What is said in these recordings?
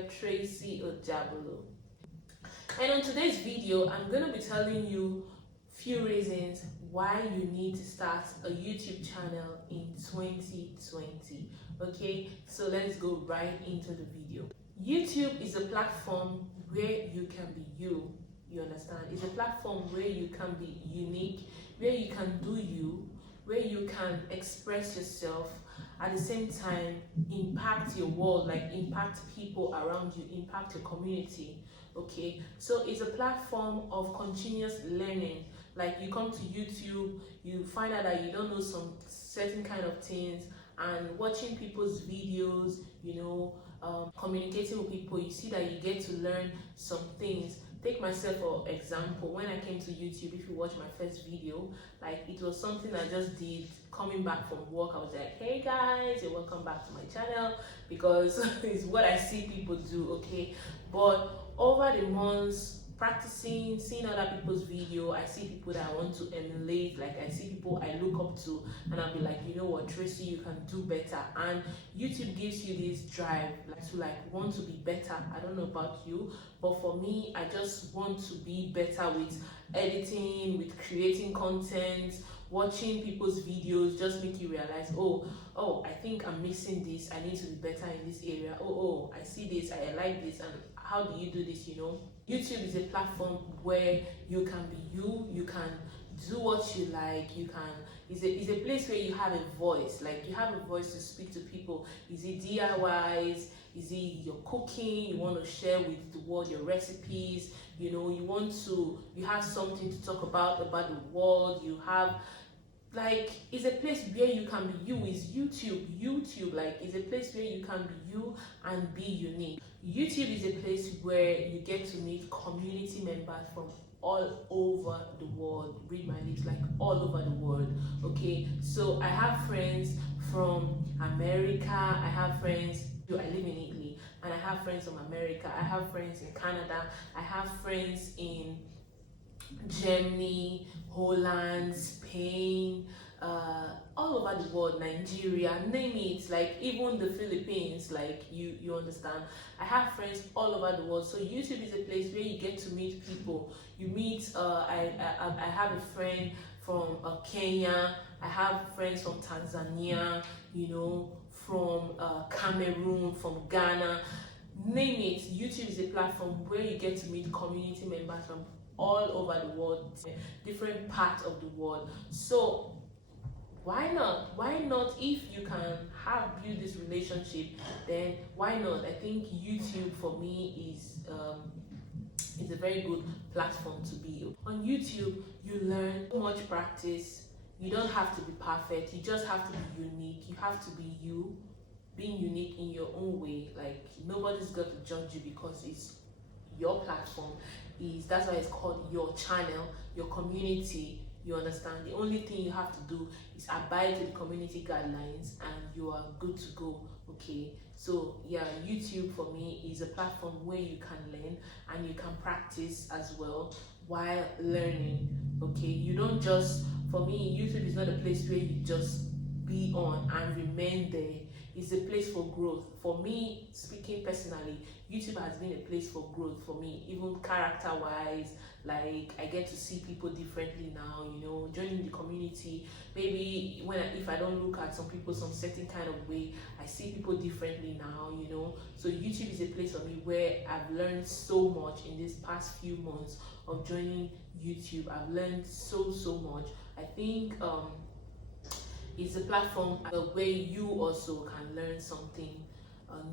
here, Tracy Ojabolo. And on today's video, I'm going to be telling you few reasons why you need to start a YouTube channel in 2020. Okay, so let's go right into the video. YouTube is a platform where you can be you understand? It's a platform where you can be unique, where you can do you, where you can express yourself, at the same time impact your world, like impact people around you, impact your community. Okay, so it's a platform of continuous learning. Like you come to YouTube, you find out that you don't know some certain kind of things, and watching people's videos, communicating with people, you see that you get to learn some things. Take myself for example. When I came to YouTube, if you watch my first video, like it was something I just did coming back from work. I was like, hey guys, you're welcome back to my channel, because it's what I see people do. Okay, but over the months, practicing, seeing other people's video, I see people that I want to emulate. Like I see people I look up to, and I'll be like, you know what, Tracy, you can do better. And YouTube gives you this drive to want to be better. I don't know about you, but for me, I just want to be better with editing, with creating content. Watching people's videos just make you realize, oh, I think I'm missing this, I need to be better in this area. Oh, I see this, I like this, and how do you do this? YouTube is a platform where you can be you can do what you like, it's a place where you have a voice, like you have a voice to speak to people. Is it DIYs? Is it your cooking? You want to share with the world your recipes? You have something to talk about the world. You have, like, it's a place where you can be you. Is YouTube like is a place where you can be you and be unique. YouTube is a place where you get to meet community members from all over the world. Read my lips, like all over the world. Okay, so I have friends from America, I have friends, I live in Italy, and I have friends from America, I have friends in Canada, I have friends in Germany, Holland, Spain, all over the world, Nigeria, name it, like even the Philippines, like you understand. I have friends all over the world. So YouTube is a place where you get to meet people. You meet, I have a friend from Kenya, I have friends from Tanzania, from Cameroon, from Ghana, name it. YouTube is a platform where you get to meet community members from all over the world, different parts of the world. So why not? If you can build this relationship, then why not? I think YouTube for me is a very good platform to be on. YouTube you learn so much practice. You don't have to be perfect, you just have to be unique. You have to be you, being unique in your own way. Like nobody's got to judge you, because it's your platform. That's why it's called your channel, your community. You understand? The only thing you have to do is abide to the community guidelines, and you are good to go. Okay, so yeah, YouTube for me is a platform where you can learn and you can practice as well while learning. Okay, you don't just, for me, YouTube is not a place where you just be on and remain there. It's a place for growth. For me, speaking personally, YouTube has been a place for growth for me, even character wise. Like I get to see people differently now, joining the community. Maybe if I don't look at some people some certain kind of way, I see people differently now. So YouTube is a place for me where I've learned so much in these past few months of joining YouTube. I've learned so much. I think it's a platform where you also can learn something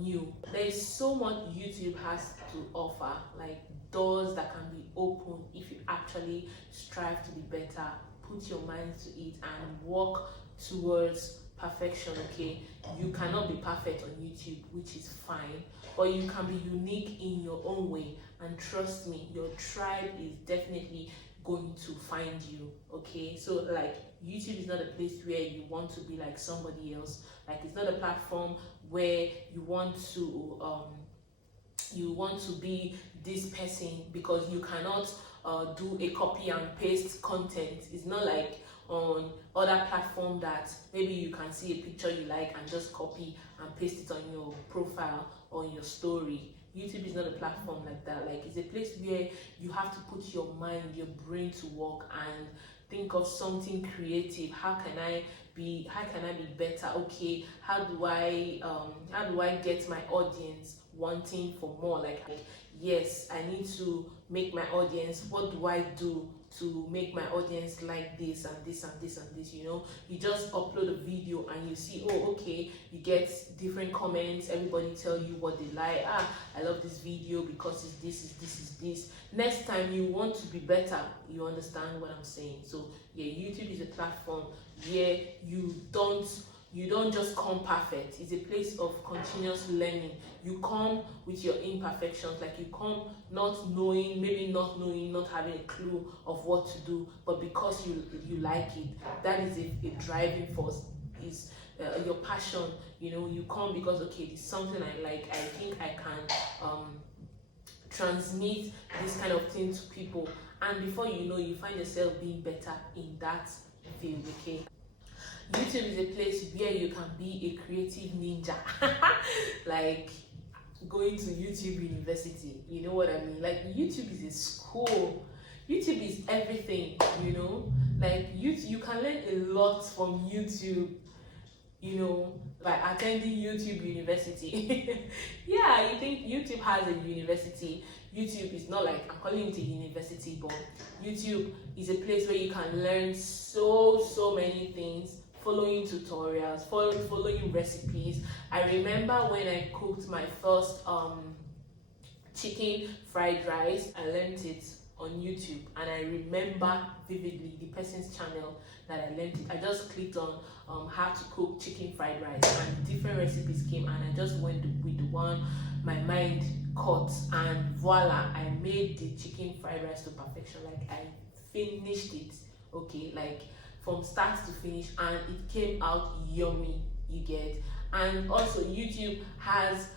new. There is so much YouTube has to offer, like doors that can be opened if you actually strive to be better, put your mind to it, and work towards perfection. Okay, you cannot be perfect on YouTube, which is fine, but you can be unique in your own way, and trust me, your tribe is definitely going to find you. Okay, so like YouTube is not a place where you want to be like somebody else. Like it's not a platform where you want to be this person, because you cannot do a copy and paste content. It's not like on other platform that maybe you can see a picture you like and just copy and paste it on your profile or on your story. YouTube is not a platform like that. Like, it's a place where you have to put your mind, your brain to work and think of something creative. How can I be better? Okay, how do I get my audience wanting for more? Like, yes, I need to make my audience, what do I do to make my audience like this and this and this and this? You just upload a video and you see, oh, okay, you get different comments, everybody tell you what they like. I love this video because it's this, is this, is this. Next time you want to be better, you understand what I'm saying? So yeah, YouTube is a platform where you don't just come perfect. It's a place of continuous learning. You come with your imperfections, like you come not knowing, not having a clue of what to do, but because you like it, that is a driving force. Is your passion. You come because, okay, this is something I like. I think I can transmit this kind of thing to people, and before you know, you find yourself being better in that field. Okay. YouTube is a place where you can be a creative ninja. Like going to YouTube University, you know what I mean? Like, YouTube is a school. YouTube is everything, like you can learn a lot from YouTube, by attending YouTube University. Yeah, you think YouTube has a university. YouTube is not like, I'm calling it a university, but YouTube is a place where you can learn so many things, following tutorials, following recipes. I remember when I cooked my first chicken fried rice, I learned it on YouTube, and I remember vividly the person's channel that I learned it. I just clicked on how to cook chicken fried rice, and different recipes came, and I just went with the one my mind caught, and voila, I made the chicken fried rice to perfection. Like, I finished it, okay, like from start to finish, and it came out yummy, you get. And also YouTube has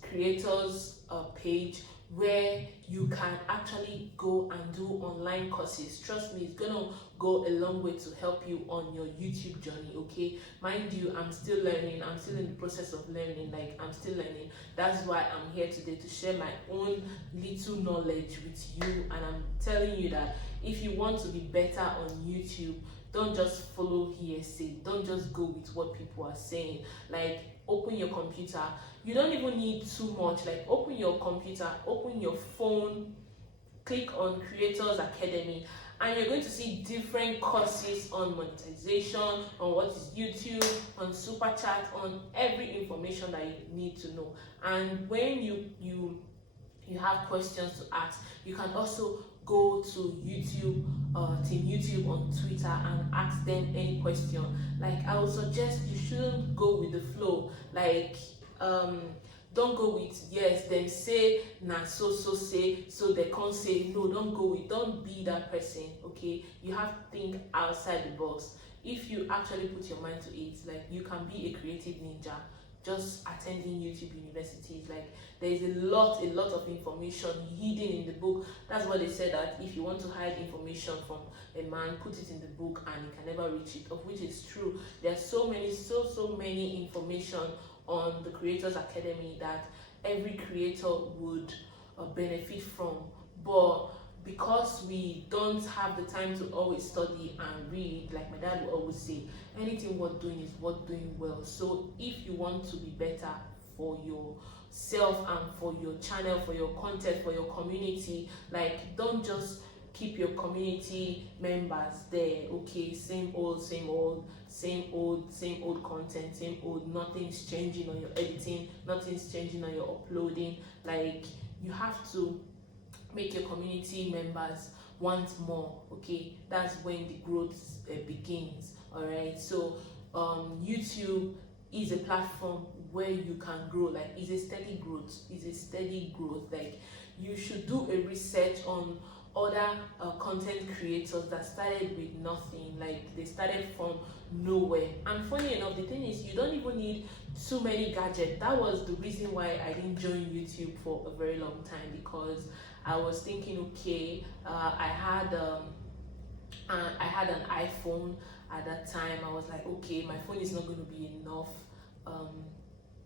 creators page where you can actually go and do online courses. Trust me, it's gonna go a long way to help you on your YouTube journey. Okay, mind you, I'm still learning. I'm still in the process of learning. Like, I'm still learning. That's why I'm here today, to share my own little knowledge with you. And I'm telling you that if you want to be better on YouTube, don't just follow hearsay. Don't just go with what people are saying. Like, open your computer. You don't even need too much. Like, open your computer, open your phone, click on Creators Academy, and you're going to see different courses on monetization, on what is YouTube, on super chat, on every information that you need to know. And when you have questions to ask, you can also go to YouTube, Team YouTube on Twitter, and ask them any question. Like, I would suggest you shouldn't go with the flow. Like, don't go with yes, them say na so say, so they can't say no. Don't be that person. Okay, you have to think outside the box. If you actually put your mind to it, like, you can be a creative ninja just attending YouTube universities. Like, there is a lot of information hidden in the book. That's what they said, that if you want to hide information from a man, put it in the book and you can never reach it, of which is true. There's so many information on the Creators Academy that every creator would benefit from. But because we don't have the time to always study and read, like my dad would always say, anything worth doing is worth doing well. So if you want to be better for yourself and for your channel, for your content, for your community, like, don't just keep your community members there. Okay, same old content, same old, nothing's changing on your editing, nothing's changing on your uploading. Like, you have to make your community members want more. Okay, that's when the growth begins. All right, so YouTube is a platform where you can grow. Like, it's a steady growth. Like, you should do a research on other content creators that started with nothing. Like, they started from nowhere. And funny enough, the thing is, you don't even need too many gadgets. That was the reason why I didn't join YouTube for a very long time, because I was thinking, okay, I had an iPhone at that time. I was like, okay, my phone is not going to be enough.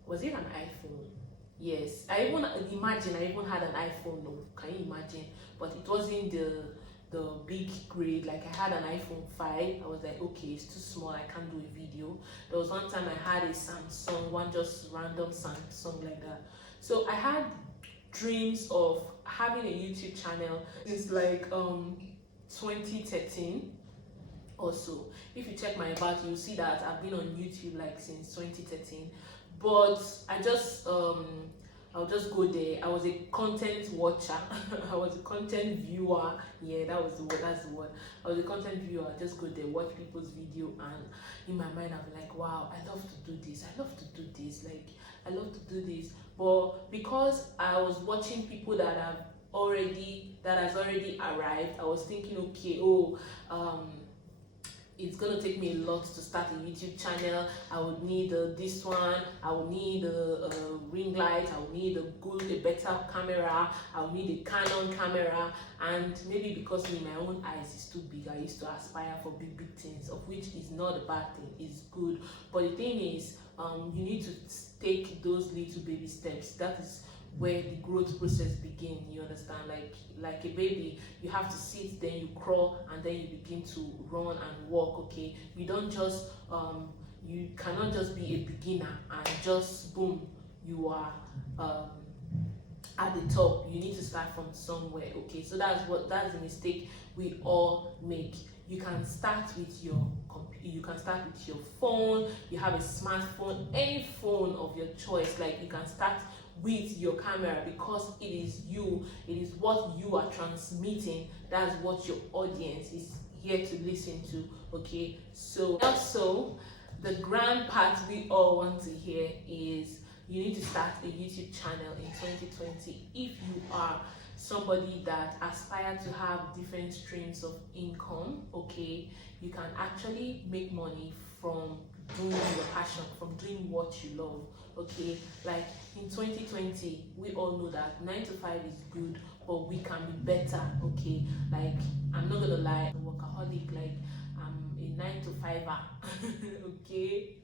Was it an iPhone? Yes, I even had an iPhone. No, can you imagine? But it wasn't the big grade. Like I had an iPhone 5. I was like, okay, it's too small. I can't do a video. There was one time I had a Samsung, one just random Samsung like that. So I had dreams of having a YouTube channel since like 2013 or so. If you check my about, you'll see that I've been on YouTube like since 2013. But I'll just go there. I was a content watcher. I was a content viewer. Yeah, that was the word. That's the word. I was a content viewer. I just go there, watch people's video, and in my mind, I'm like, wow, I love to do this. I love to do this. Like, I love to do this. But because I was watching people that has already arrived, I was thinking, okay, it's gonna take me a lot to start a YouTube channel. I would need this one. I would need a ring light. I would need a better camera. I would need a Canon camera. And maybe because in my own eyes it's too big, I used to aspire for big things, of which is not a bad thing. It's good. But the thing is, you need to take those little baby steps. That is where the growth process begins. You understand? Like a baby, you have to sit, then you crawl, and then you begin to run and walk. Okay, you don't just you cannot just be a beginner and just boom, you are at the top. You need to start from somewhere. Okay, so that's the mistake we all make. You can start with your phone. You have a smartphone, any phone of your choice. Like, you can start with your camera, because it is what you are transmitting. That's what your audience is here to listen to. Okay, so also the grand part we all want to hear is you need to start a YouTube channel in 2020 if you are somebody that aspire to have different streams of income. Okay, you can actually make money from doing your passion, from doing what you love. Okay, like in 2020, we all know that 9 to 5 is good, but we can be better. Okay, like, I'm not gonna lie, I'm a workaholic. Like, I'm a 9 to 5er. Okay,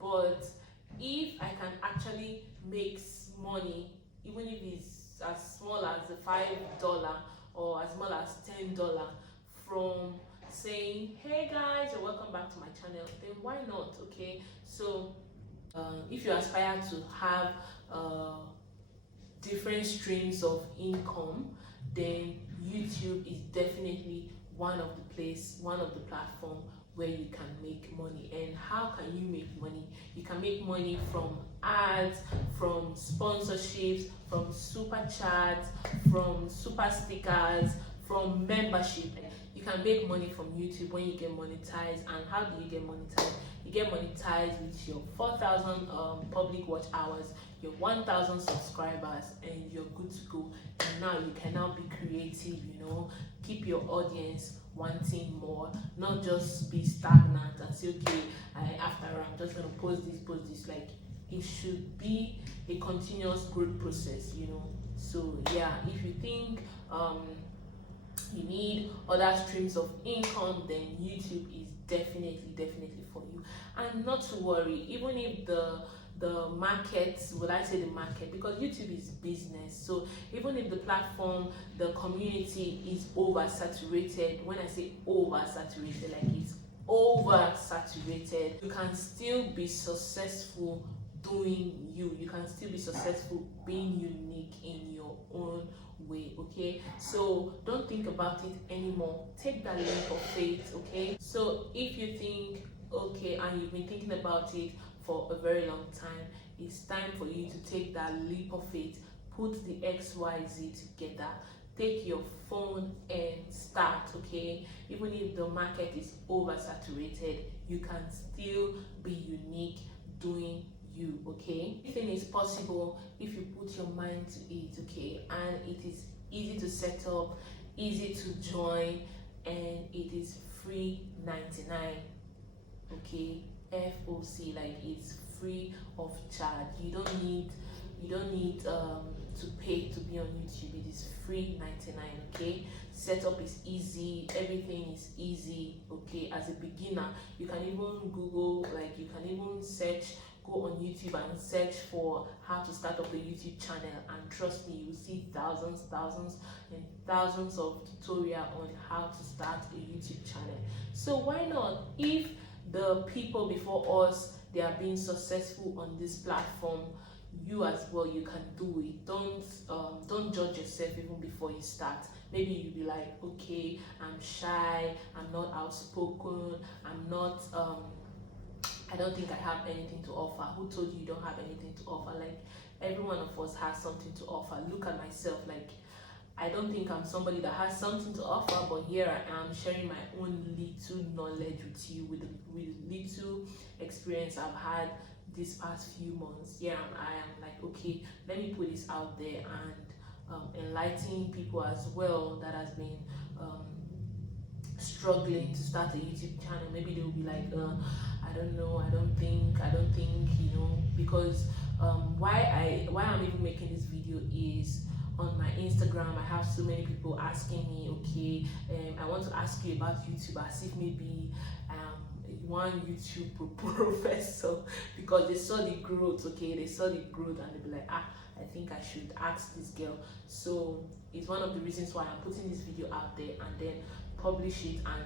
but if I can actually make money, even if it's as small as the $5 or as small as $10 from saying, hey guys, you're welcome back to my channel, then why not? Okay, so if you aspire to have different streams of income, then YouTube is definitely one of the platform where you can make money. And how can you make money? You can make money from ads, from sponsorships, from super chats, from super stickers, from membership. You can make money from YouTube when you get monetized. And how do you get monetized? You get monetized with your 4,000 public watch hours, your 1,000 subscribers, and you're good to go. And now you can now be creative, keep your audience wanting more, not just be stagnant and say, okay, after I'm just gonna post this. Like, it should be a continuous growth process. So yeah, if you think you need other streams of income, then YouTube is definitely for you. And not to worry, even if the market, would I say the market, because YouTube is business, so even if the platform, the community is oversaturated, when I say oversaturated, like it's oversaturated, you can still be successful doing you can still be successful being unique in your own way. Okay, so don't think about it anymore, take that leap of faith. Okay, so if you think, okay, and you've been thinking about it for a very long time, it's time for you to take that leap of faith, put the XYZ together, take your phone and start. Okay, even if the market is oversaturated, you can still be unique doing you. Okay, everything is possible if you put your mind to it. Okay, and it is easy to set up, easy to join, and it is free 99. Okay, FOC, like, it's free of charge. You don't need to pay to be on YouTube. It is free 99. Okay, setup is easy, everything is easy. Okay, as a beginner, you can even Google, like, you can even search go on YouTube and search for how to start up a YouTube channel, and trust me, you will see thousands and thousands of tutorial on how to start a YouTube channel. So why not? If the people before us, they are being successful on this platform, you as well, you can do it. Don't judge yourself even before you start. Maybe you'll be like, okay, I'm shy, I'm not outspoken, I'm not I don't think I have anything to offer. Who told you you don't have anything to offer? Like, every one of us has something to offer. Look at myself, like, I don't think I'm somebody that has something to offer, but here I am sharing my own little knowledge with you, with little experience I've had these past few months. Yeah, I am like, okay, let me put this out there and enlighten people as well that has been struggling to start a YouTube channel. Maybe they will be like, I don't know, I don't think, you know, because why I'm even making this video is, on my Instagram, I have so many people asking me, okay, I want to ask you about YouTube, as if maybe one YouTube professor, because they saw the growth, okay, they saw the growth, and they'll be like, I think I should ask this girl. So it's one of the reasons why I'm putting this video out there, and then publish it and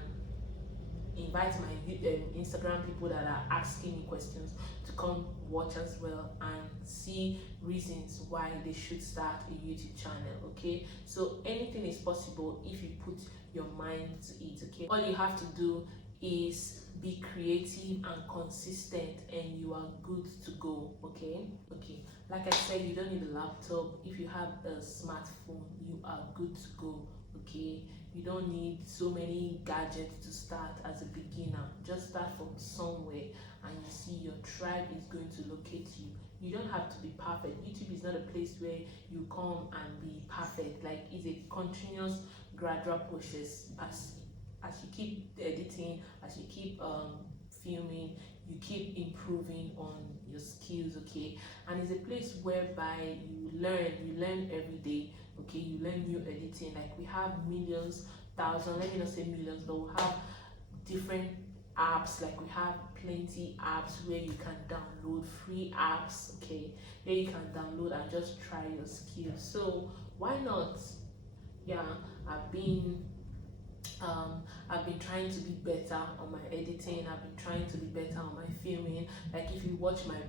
invite my Instagram people that are asking me questions to come watch as well and see reasons why they should start a YouTube channel. Okay, so anything is possible if you put your mind to it. Okay, all you have to do is be creative and consistent, and you are good to go. Okay, like I said, you don't need a laptop. If you have a smartphone, you are good to go. Okay, you don't need so many gadgets to start as a beginner. Just start from somewhere, and you see your tribe is going to locate you. You don't have to be perfect. YouTube is not a place where you come and be perfect. Like, it's a continuous gradual process. As you keep editing, as you keep filming, you keep improving on your skills. Okay, and it's a place whereby you learn every day. Okay, you learn new editing. Like, we have millions, thousands, let me not say millions, but we have different apps. Like, we have plenty apps where you can download, free apps, okay, where you can download and just try your skills. So why not? Yeah, I've been trying to be better on my editing. I've been trying to be better on my filming. Like, if you watch my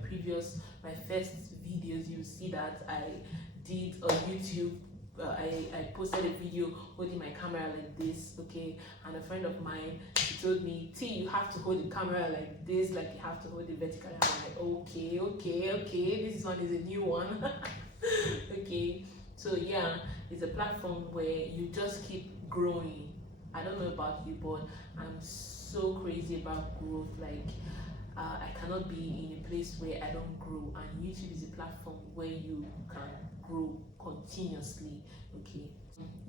first videos, you see that I did a YouTube. I posted a video holding my camera like this, okay, and a friend of mine, she told me, T, you have to hold the camera like this, like you have to hold it vertically. I'm like, okay, this one is a new one. Okay, so yeah, it's a platform where you just keep growing. I don't know about you, but I'm so crazy about growth. Like, I cannot be in a place where I don't grow, and YouTube is a platform where you can grow continuously. Okay,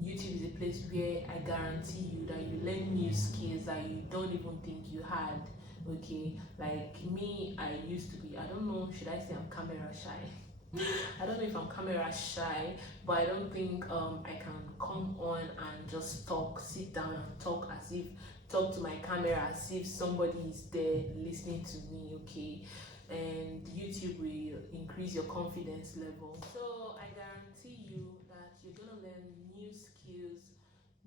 YouTube is a place where I guarantee you that you learn new skills that you don't even think you had. Okay, like me, I used to be, I don't know, should I say I'm camera shy? I don't know if I'm camera shy, but I don't think I can come on and just sit down and talk to my camera as if somebody is there listening to me. Okay, and YouTube will increase your confidence level. So I guarantee you that you're gonna learn new skills,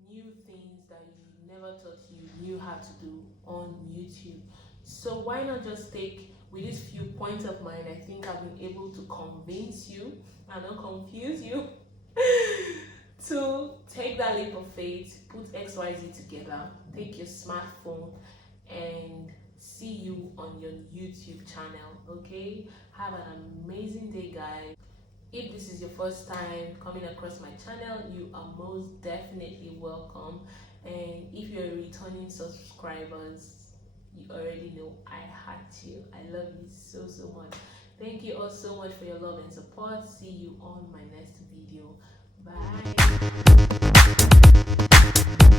new things that you never thought you knew how to do on YouTube. So why not just take, with these few points of mine, I think I've been able to convince you and not confuse you to take that leap of faith, put XYZ together, take your smartphone, and see you on your YouTube channel. Okay, have an amazing day, guys. If this is your first time coming across my channel, you are most definitely welcome. And if you're a returning subscribers, you already know I had you. I love you so much. Thank you all so much for your love and support. See you on my next video.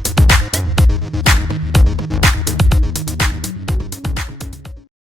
Bye.